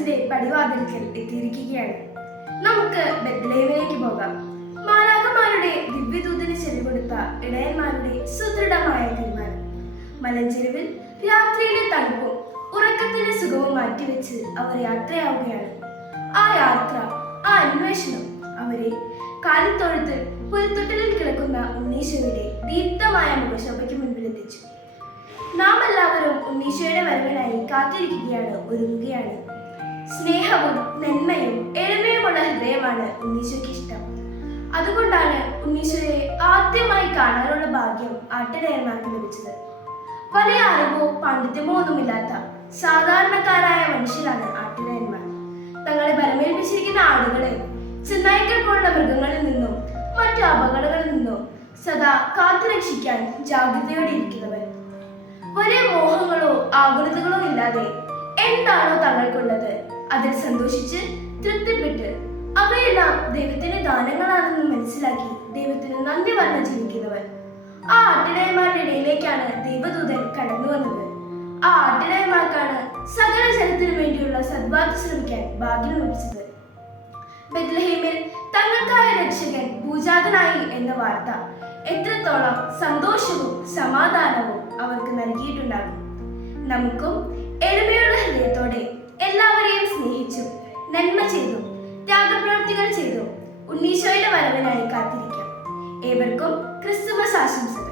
പരലോകത്തിന്റെ പടിവാതിൽക്കൽ എത്തിയിരിക്കുകയാണ് നമുക്ക് ബെത്ലേമിലേക്ക് പോകാം. മാലാകമാരുടെ ദിവ്യദൂതന് ചെലവെടുത്ത ഇടയന്മാരുടെ സുദൃഢമായ തീരുമാനം. മലഞ്ചെരുവിൽ രാത്രിയിലെ തണുപ്പും ഉറക്കത്തിന്റെ സുഖവും മാറ്റിവെച്ച് അവർ യാത്രയാവുകയാണ്. ആ യാത്ര ആ അന്വേഷണം അവരെ കാലിത്തോഴത്ത് പുൽത്തൊട്ടലിൽ കിടക്കുന്ന ഉണ്ണീശോയുടെ ദീപ്തമായ മുഖശോഭയ്ക്ക് മുൻപിലെത്തിച്ചു നാം എല്ലാവരും ഉണ്ണീശോയുടെ വരവിനായി കാത്തിരിക്കുകയാണ് ഒരുങ്ങുകയാണ് സ്നേഹവും നന്മയും എളിമയുമുള്ള ഹൃദയമാണ് ഉണ്ണീശോയ്ക്ക് ഇഷ്ടം. അതുകൊണ്ടാണ് ഉണ്ണീശോയെ ആദ്യമായി കാണാനുള്ള ഭാഗ്യം ആട്ടിടയന്മാർക്ക് ലഭിച്ചത്. വലിയ അറിവോ പാണ്ഡിത്യമോ ഒന്നുമില്ലാത്ത സാധാരണക്കാരായ മനുഷ്യരാണ് ആട്ടിടയന്മാർ. തങ്ങളെ ബലമേൽപ്പിച്ചിരിക്കുന്ന ആടുകളെ ചെന്നായ്ക്കൾ പോലുള്ള മൃഗങ്ങളിൽ നിന്നും മറ്റു അപകടങ്ങളിൽ നിന്നും സദാ കാത്തുരക്ഷിക്കാൻ ജാഗ്രതയോടെ ഇരിക്കുന്നവർ. വലിയ മോഹങ്ങളോ ആകുലതകളോ ഇല്ലാതെ എന്താണോ തങ്ങൾക്കുള്ളത്? അതിൽ സന്തോഷിച്ച് തൃപ്തിപ്പെട്ട് അവയെല്ലാം ദൈവത്തിന്റെ ദാനങ്ങളാണെന്ന് മനസ്സിലാക്കി ദൈവത്തിന് നന്ദി പറഞ്ഞ് ജീവിക്കുന്നവർ ആ ആട്ടിടയന്മാരുടെ ഇടയിലേക്കാണ് ദൈവദൂതൻ കടന്നു വന്നത്. ആ ആട്ടിടയന്മാർക്കാണ് സകല ജനത്തിനു വേണ്ടിയുള്ള സദ്വാർത്ത ശ്രമിക്കാൻ ഭാഗ്യം ലഭിച്ചത്. ബെത്ലഹേമിൽ തങ്ങൾക്കായ രക്ഷകൻ പൂജാതനായി എന്ന വാർത്ത എത്രത്തോളം സന്തോഷവും സമാധാനവും അവർക്ക് നൽകിയിട്ടുണ്ടാകും. നമുക്കും എളിമയുള്ള ഹൃദയത്തോടെ വരവിനായി കാത്തിരിക്കാം. ഏവർക്കും ക്രിസ്തുമസ് ആശംസകൾ.